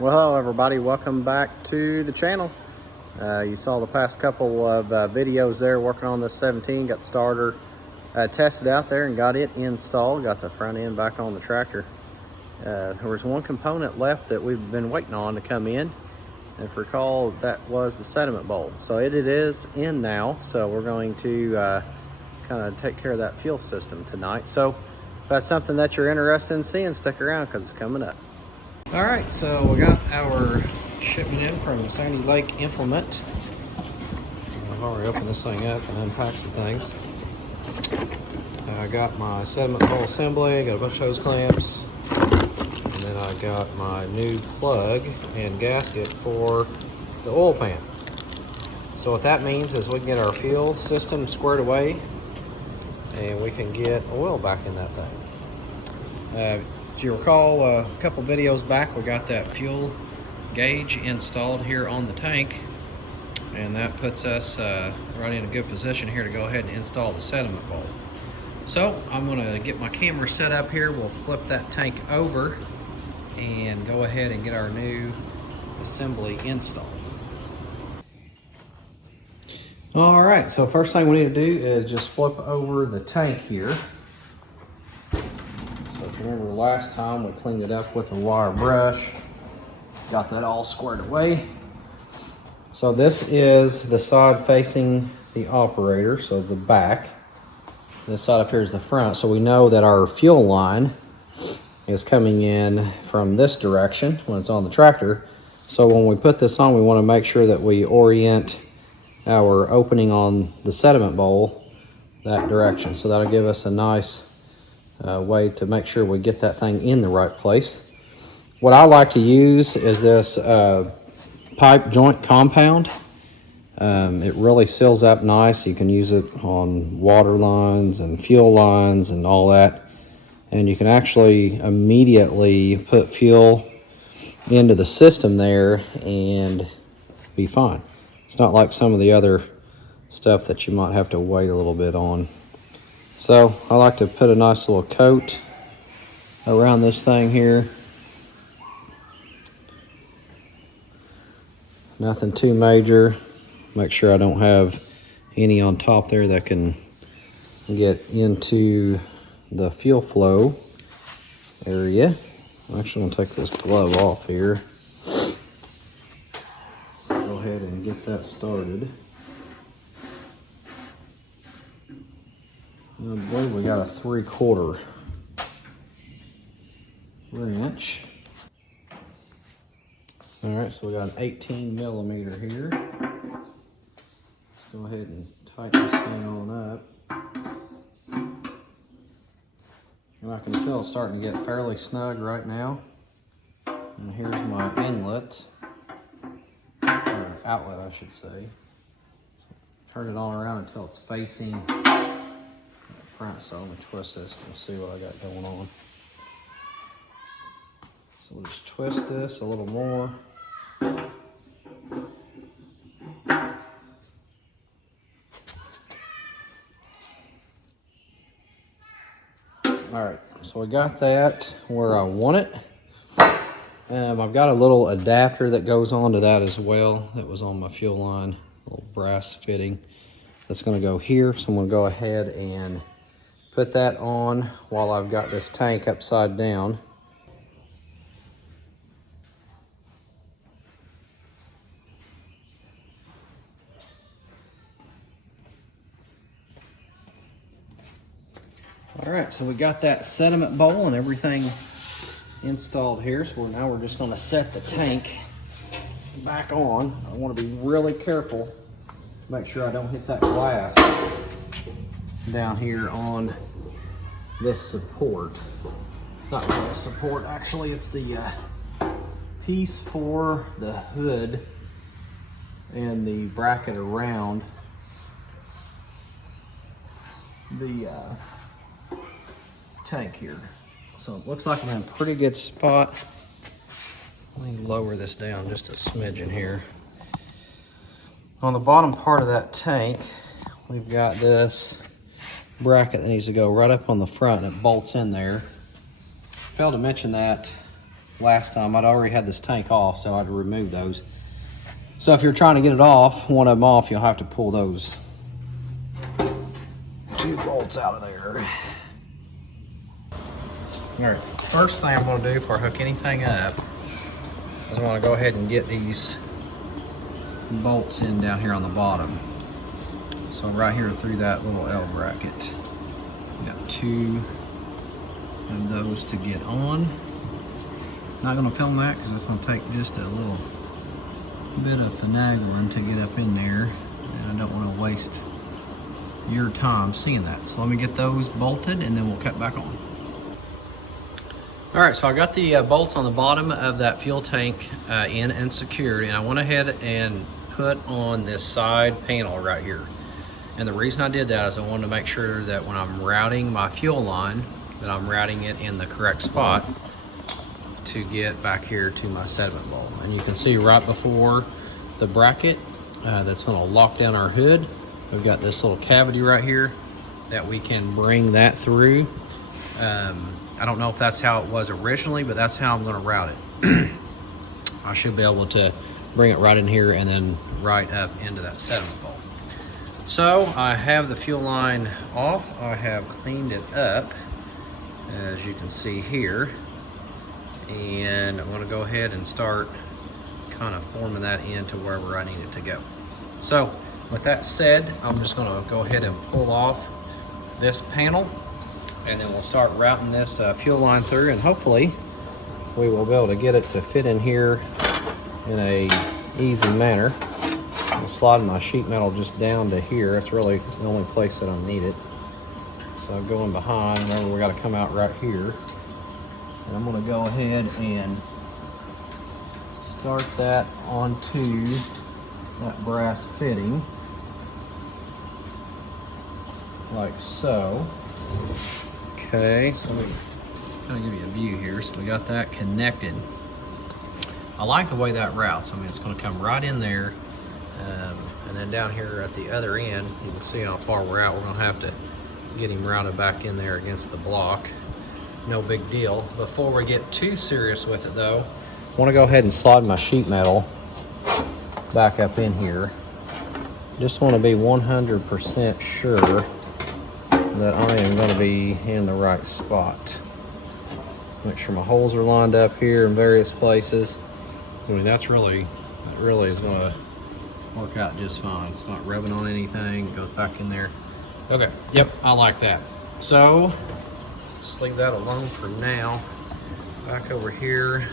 Well, hello everybody, welcome back to the channel. You saw the past couple of videos there working on this 17, got the starter tested out there and got it installed, got the front end back on the tractor. There was one component left that we've been waiting on to come in, and if you recall, that was the sediment bowl. So it is in now, so we're going to kind of take care of that fuel system tonight. So if that's something that you're interested in seeing, stick around because it's coming up. All right, so we got our shipment in from Sandy Lake Implement. I've already opened this thing up and unpacked some things. I got my sediment bowl assembly, got a bunch of hose clamps, and then I got my new plug and gasket for the oil pan. So what that means is we can get our fuel system squared away and we can get oil back in that thing. If you recall, a couple videos back, we got that fuel gauge installed here on the tank, and that puts us right in a good position here to go ahead and install the sediment bowl. So I'm going to get my camera set up here. We'll flip that tank over and go ahead and get our new assembly installed. All right, so first thing we need to do is just flip over the tank here. So if you remember the last time, we cleaned it up with a wire brush, got that all squared away. So this is the side facing the operator, so the back. This side up here is the front, so we know that our fuel line is coming in from this direction when it's on the tractor. So when we put this on, we want to make sure that we orient our opening on the sediment bowl that direction. So that'll give us a nice way to make sure we get that thing in the right place. What I like to use is this pipe joint compound. It really seals up nice. You can use it on water lines and fuel lines and all that. And you can actually immediately put fuel into the system there and be fine. It's not like some of the other stuff that you might have to wait a little bit on. So I like to put a nice little coat around this thing here. Nothing too major. Make sure I don't have any on top there that can get into the fuel flow area. I'm actually going to take this glove off here. Go ahead and get that started. I believe we got a 3/4 wrench. All right, so we got an 18 millimeter here. Let's go ahead and tighten this thing on up. And I can feel it's starting to get fairly snug right now. And here's my inlet, or outlet I should say. Turn it on around until it's facing front. So I'm going to twist this and see what I got going on. So we'll just twist this a little more. Alright, so we got that where I want it. I've got a little adapter that goes onto that as well. That was on my fuel line, a little brass fitting. That's going to go here, so I'm going to go ahead and put that on while I've got this tank upside down. All right, so we got that sediment bowl and everything installed here. So now we're just going to set the tank back on. I want to be really careful, make sure I don't hit that glass down here on this support. It's not really a support, actually. It's the piece for the hood and the bracket around the tank here. So it looks like I'm in a pretty good spot. Let me lower this down just a smidgen here. On the bottom part of that tank, we've got this bracket that needs to go right up on the front and it bolts in there. Failed to mention that last time. I'd already had this tank off, so I'd remove those. So if you're trying to get it off, one of them off, you'll have to pull those 2 bolts out of there. All right, first thing I'm gonna do before I hook anything up is I wanna go ahead and get these bolts in down here on the bottom. So right here through that little L bracket. We got 2 of those to get on. Not gonna film that because it's gonna take just a little bit of finagling to get up in there, and I don't want to waste your time seeing that. So let me get those bolted and then we'll cut back on. All right, so I got the bolts on the bottom of that fuel tank in and secured, and I went ahead and put on this side panel right here. And the reason I did that is I wanted to make sure that when I'm routing my fuel line, that I'm routing it in the correct spot to get back here to my sediment bowl. And you can see right before the bracket that's going to lock down our hood, we've got this little cavity right here that we can bring that through. I don't know if that's how it was originally, but that's how I'm going to route it. I should be able to bring it right in here and then right up into that sediment bowl. So I have the fuel line off. I have cleaned it up, as you can see here. And I'm going to go ahead and start kind of forming that into wherever I need it to go. So with that said, I'm just going to go ahead and pull off this panel, and then we'll start routing this fuel line through, and hopefully we will be able to get it to fit in here in a easy manner. I'm sliding my sheet metal just down to here. That's really the only place that I need it. So I'm going behind, remember we got to come out right here. And I'm going to go ahead and start that onto that brass fitting, like so. Okay, so we kind of give you a view here. So we got that connected. I like the way that routes. I mean, it's going to come right in there, and then down here at the other end, you can see how far we're out. We're going to have to get him routed back in there against the block. No big deal. Before we get too serious with it though, I want to go ahead and slide my sheet metal back up in here. Just want to be 100% sure that I am going to be in the right spot. Make sure my holes are lined up here in various places. I mean, that really is going to work out just fine. It's not rubbing on anything. It goes back in there. Okay, yep, I like that. So just leave that alone for now. Back over here,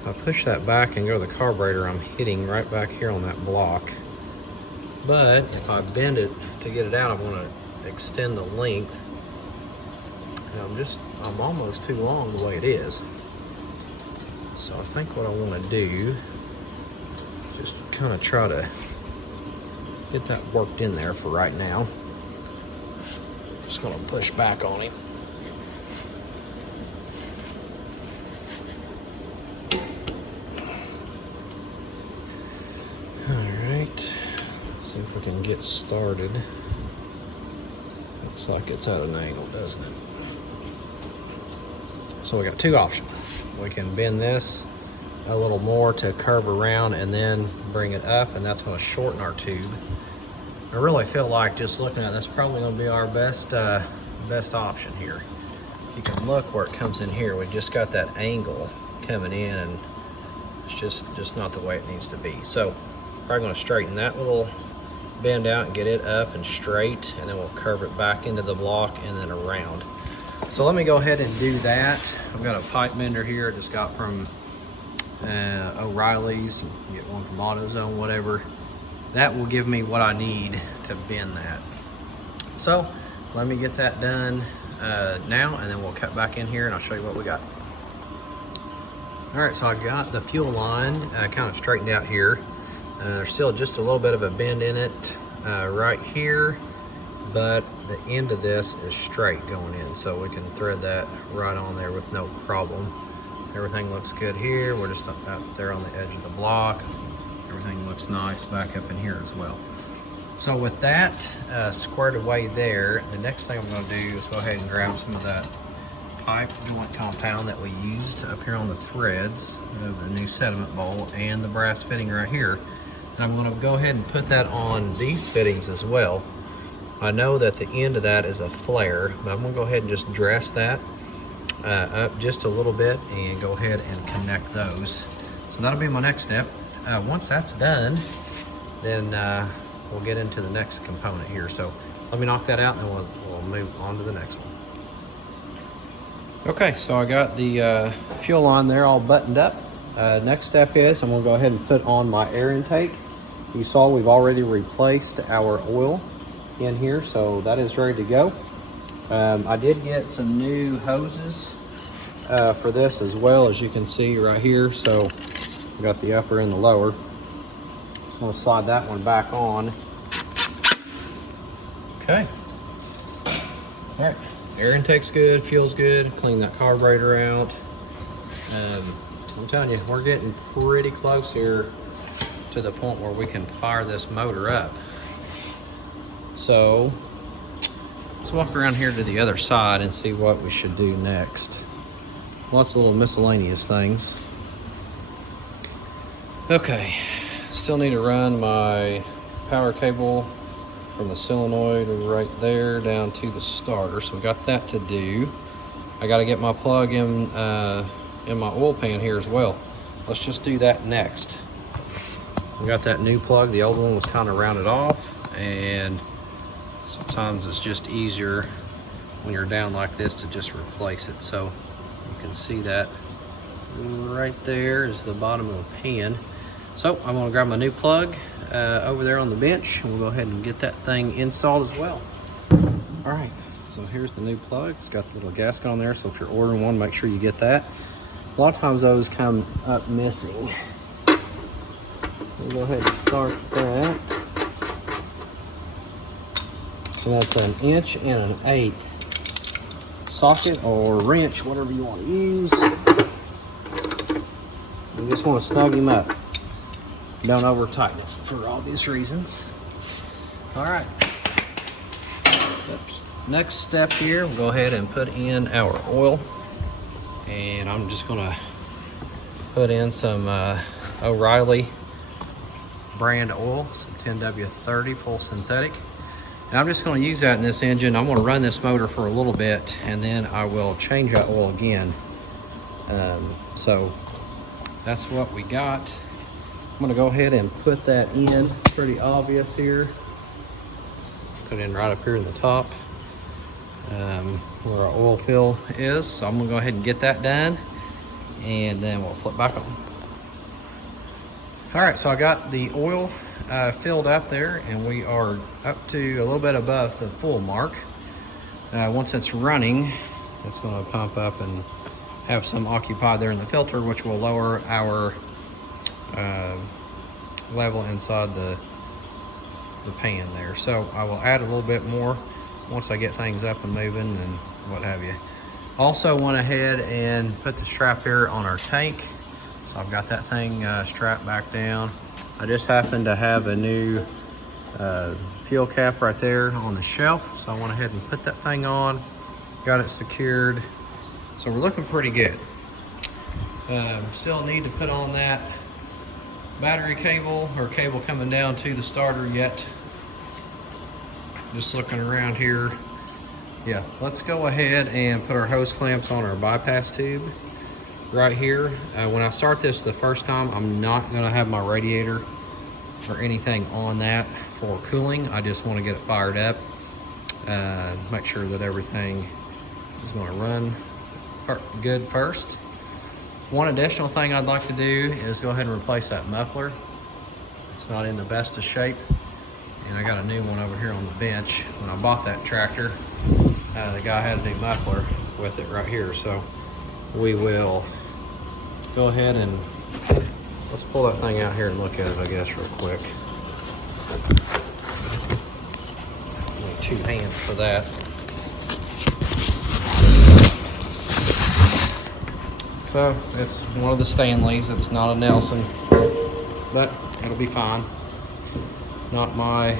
if I push that back and go to the carburetor, I'm hitting right back here on that block. But if I bend it to get it out, I want to extend the length. And I'm almost too long the way it is. So I think what I want to do, just kind of try to get that worked in there for right now. Just gonna push back on him. Alright, see if we can get started. Looks like it's at an angle, doesn't it? So we got 2 options. We can bend this a little more to curve around and then bring it up, and that's going to shorten our tube. I really feel like, just looking at this, probably going to be our best option here. You can look where it comes in here. We just got that angle coming in, and it's just not the way it needs to be. So probably going to straighten that little bend out and get it up and straight, and then we'll curve it back into the block and then around. So let me go ahead and do that. I've got a pipe bender here I just got from O'Reilly's. You can get one from AutoZone, whatever. That will give me what I need to bend that. So let me get that done now, and then we'll cut back in here and I'll show you what we got. All right, so I got the fuel line kind of straightened out here. There's still just a little bit of a bend in it right here, but the end of this is straight going in, so we can thread that right on there with no problem. Everything looks good here. We're just out there on the edge of the block. Everything looks nice back up in here as well. So with that squared away there, the next thing I'm going to do is go ahead and grab some of that pipe joint compound that we used up here on the threads of the new sediment bowl and the brass fitting right here. And I'm going to go ahead and put that on these fittings as well. I know that the end of that is a flare, but I'm going to go ahead and just dress that up just a little bit and go ahead and connect those. So that'll be my next step. Once that's done, then we'll get into the next component here. So let me knock that out and then we'll move on to the next one. Okay, so I got the fuel line there all buttoned up. Next step is I'm going to go ahead and put on my air intake. You saw we've already replaced our oil in here, so that is ready to go. I did get some new hoses for this as well, as you can see right here. So we got the upper and the lower. Just going to slide that one back on. Okay. All right. Air intake's good, fuel's good. Clean that carburetor out. I'm telling you, we're getting pretty close here to the point where we can fire this motor up. So let's walk around here to the other side and see what we should do next. Lots of little miscellaneous things. Okay, still need to run my power cable from the solenoid right there down to the starter, so we got that to do. I got to get my plug in my oil pan here as well. Let's just do that next. We got that new plug. The old one was kind of rounded off, and sometimes it's just easier when you're down like this to just replace it. So you can see that right there is the bottom of the pan. So I'm going to grab my new plug over there on the bench, and we'll go ahead and get that thing installed as well. All right, so here's the new plug. It's got the little gasket on there, so if you're ordering one, make sure you get that. A lot of times those come up missing. We'll go ahead and start that. So that's an 1 and 1/8 inch socket or wrench, whatever you want to use. You just want to snug him up. Don't over tighten it for obvious reasons. All right. Next step here, we'll go ahead and put in our oil. And I'm just gonna put in some O'Reilly brand oil, some 10W30 full synthetic. And I'm just gonna use that in this engine. I'm gonna run this motor for a little bit, and then I will change that oil again. So that's what we got. I'm gonna go ahead and put that in. Pretty obvious here. Put it in right up here in the top where our oil fill is. So I'm gonna go ahead and get that done, and then we'll flip back on. All right, so I got the oil filled up there, and we are up to a little bit above the full mark. Once it's running, it's gonna pump up and have some occupied there in the filter, which will lower our level inside the pan there. So I will add a little bit more once I get things up and moving and what have you. Also went ahead and put the strap here on our tank. So I've got that thing strapped back down. I just happen to have a new fuel cap right there on the shelf. So I went ahead and put that thing on, got it secured. So we're looking pretty good. Still need to put on that battery cable or cable coming down to the starter yet. Just looking around here. Yeah, let's go ahead and put our hose clamps on our bypass tube right here. When I start this the first time, I'm not gonna have my radiator or anything on that for cooling. I just wanna get it fired up. Make sure that everything is gonna run good first. One additional thing I'd like to do is go ahead and replace that muffler. It's not in the best of shape, and I got a new one over here on the bench. When I bought that tractor, the guy had a new muffler with it right here. So we will go ahead and let's pull that thing out here and look at it, I guess, real quick. Need 2 hands for that. So it's one of the Stanleys. It's not a Nelson, but it'll be fine. Not my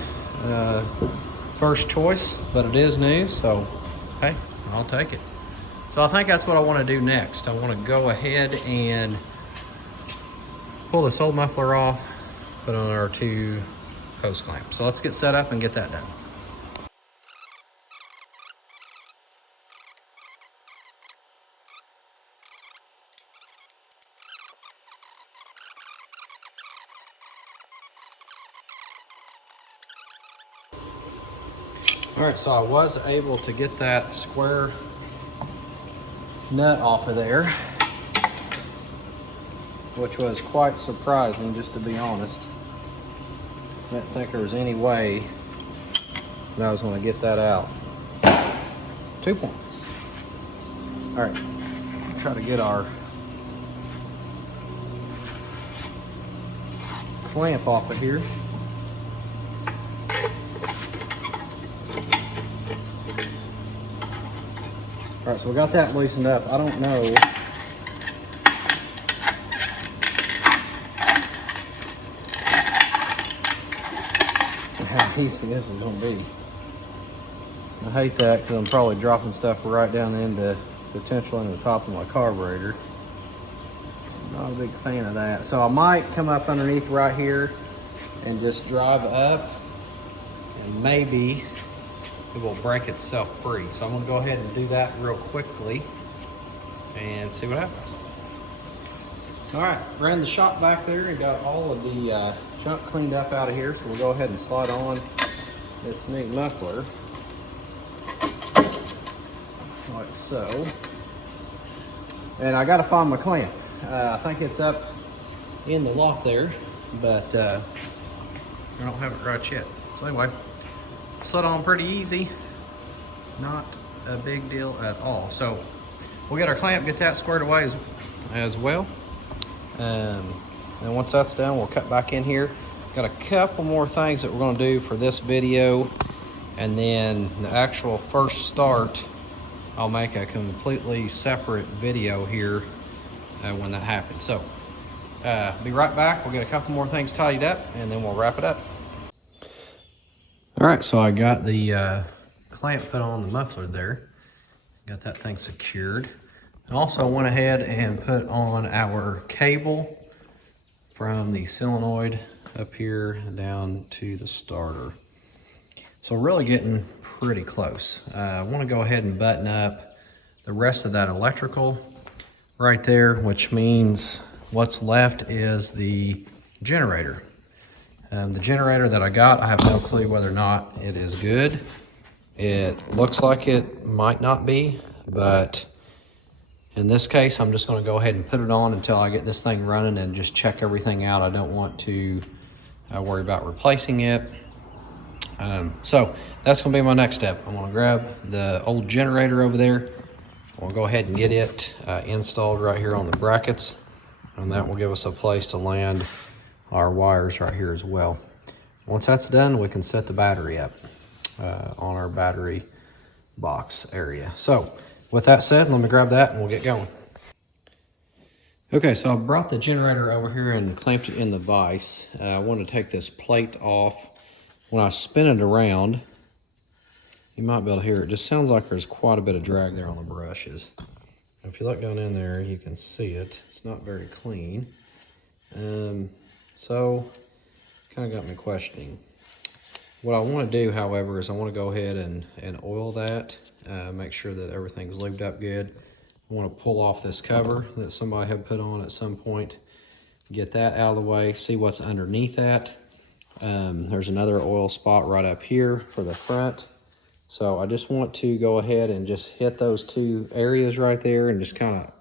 first choice, but it is new, so hey, I'll take it. So I think that's what I want to do next. I want to go ahead and pull this old muffler off, put on our 2 hose clamps. So let's get set up and get that done. All right, so I was able to get that square nut off of there, which was quite surprising, just to be honest. Didn't think there was any way that I was going to get that out. 2 points. All right, try to get our clamp off of here. All right, so we got that loosened up. I don't know how easy this is going to be. I hate that because I'm probably dropping stuff right down into, potentially into the top of my carburetor. Not a big fan of that. So I might come up underneath right here and just drive up, and maybe it will break itself free. So I'm gonna go ahead and do that real quickly and see what happens. All right, ran the shop back there and got all of the junk cleaned up out of here. So we'll go ahead and slide on this new muffler, like so. And I gotta find my clamp. I think it's up in the lock there, but I don't have it right yet. So anyway, slid on pretty easy, not a big deal at all. So we'll get our clamp, get that squared away as well. And once that's done, we'll cut back in here. Got a couple more things that we're gonna do for this video, and then the actual first start, I'll make a completely separate video here when that happens. So be right back. We'll get a couple more things tidied up and then we'll wrap it up. All right, so I got the clamp put on the muffler there. Got that thing secured. And also went ahead and put on our cable from the solenoid up here down to the starter. So really getting pretty close. I want to go ahead and button up the rest of that electrical right there, which means what's left is the generator. The generator that I got, I have no clue whether or not it is good. It looks like it might not be, but in this case, I'm just going to go ahead and put it on until I get this thing running and just check everything out. I don't want to worry about replacing it. So that's going to be my next step. I'm going to grab the old generator over there. We'll go ahead and get it installed right here on the brackets, and that will give us a place to land our wires right here as well. Once that's done, we can set the battery up on our battery box area. So with that said, let me grab that and we'll get going. Okay, so I brought the generator over here and clamped it in the vise. I want to take this plate off. When I spin it around, you might be able to hear it. Just sounds like there's quite a bit of drag there on the brushes. If you look down in there, you can see it. It's not very clean. So kind of got me questioning. What I want to do, however, is I want to go ahead and oil that, make sure that everything's lubed up good. I want to pull off this cover that somebody had put on at some point, get that out of the way, see what's underneath that. There's another oil spot right up here for the front. So I just want to go ahead and just hit those 2 areas right there and just kind of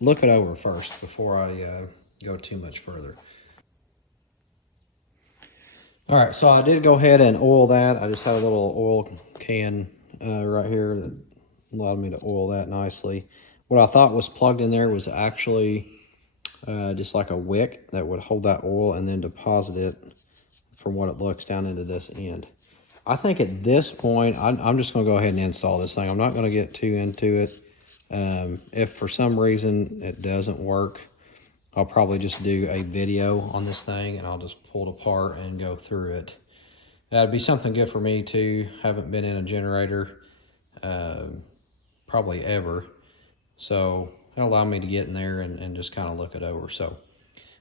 look it over first before I go too much further. All right, so I did go ahead and oil that. I just had a little oil can right here that allowed me to oil that nicely. What I thought was plugged in there was actually just like a wick that would hold that oil and then deposit it, from what it looks, down into this end. I think at this point, I'm just going to go ahead and install this thing. I'm not going to get too into it. If for some reason it doesn't work, I'll probably just do a video on this thing and I'll just pull it apart and go through it. That'd be something good for me too. Haven't been in a generator probably ever. So it'll allow me to get in there and just kind of look it over. So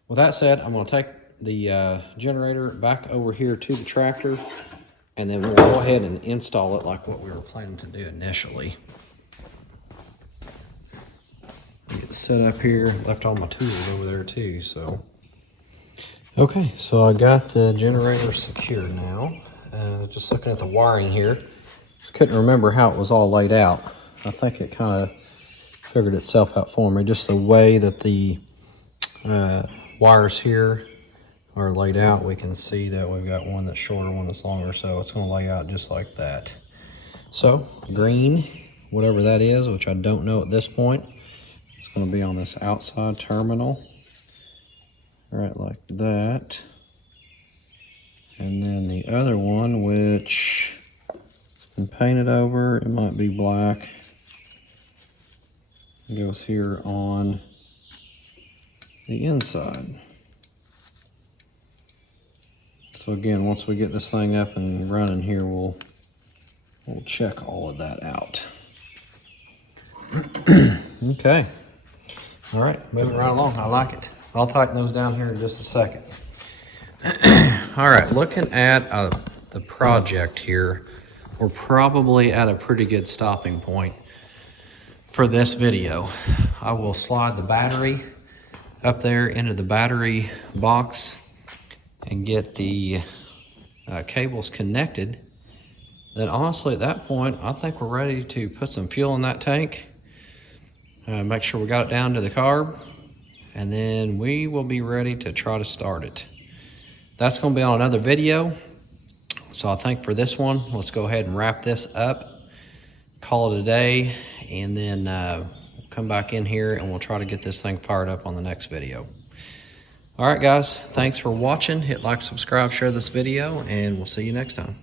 with that said, I'm going to take the generator back over here to the tractor, and then we'll go ahead and install it like what we were planning to do initially. Get set up here, left all my tools over there too, so. Okay, so I got the generator secured now. Just looking at the wiring here, just couldn't remember how it was all laid out. I think it kind of figured itself out for me, just the way that the wires here are laid out. We can see that we've got one that's shorter, one that's longer, so it's going to lay out just like that. So green, whatever that is, which I don't know at this point, it's going to be on this outside terminal, right like that. And then the other one, which been painted over, it might be black, goes here on the inside. So again, once we get this thing up and running here, we'll check all of that out. Okay. All right, moving right along. I like it. I'll tighten those down here in just a second. All right, looking at the project here, we're probably at a pretty good stopping point for this video. I will slide the battery up there into the battery box and get the cables connected. Then honestly, at that point, I think we're ready to put some fuel in that tank. Make sure we got it down to the carb, and then we will be ready to try to start it. That's going to be on another video. So I think for this one, let's go ahead and wrap this up, call it a day, and then we'll come back in here and we'll try to get this thing fired up on the next video. All right, guys, thanks for watching. Hit like, subscribe, share this video, and we'll see you next time.